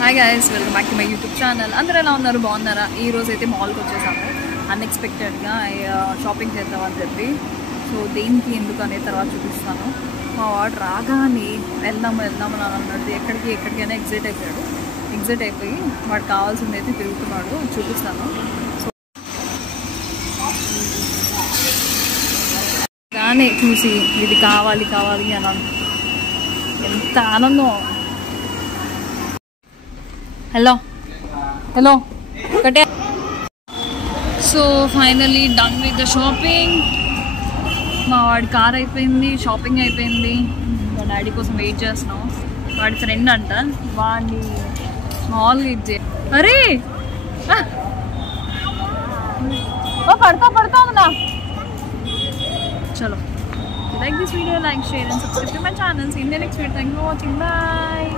Hi guys, welcome back to my YouTube channel. అందరూ ఎలా ఉన్నారు? బాగున్నారా? ఈ రోజు అయితే మాల్కి వచ్చేసాము అన్ఎక్స్పెక్టెడ్గా షాపింగ్ చేద్దామని చెప్పి. సో దేనికి ఎందుకు అనే తర్వాత చూపిస్తాను. మా వాడు రాగానే వెళ్దామని అన్నట్టు ఎక్కడికైనా ఎగ్జైట్ అయిపోయి వాడు కావాల్సింది అయితే తిరుగుతున్నాడు. చూపిస్తాను. సో కానీ చూసి ఇది కావాలి అని ఎంత ఆనందం. హలో ఒకటే. So finally done with the shopping. మా వాడి కార్ అయిపోయింది, షాపింగ్ అయిపోయింది. మా డాడీ కోసం వెయిట్ చేస్తున్నాం. వాడి ఫ్రెండ్ అంట, వాడిని మామూలుగా ఇచ్చే. అరే పడతా ఉన్నా. చలో, like this video, like, share and subscribe to my channel. See you in the next video. Thank you for watching. Bye.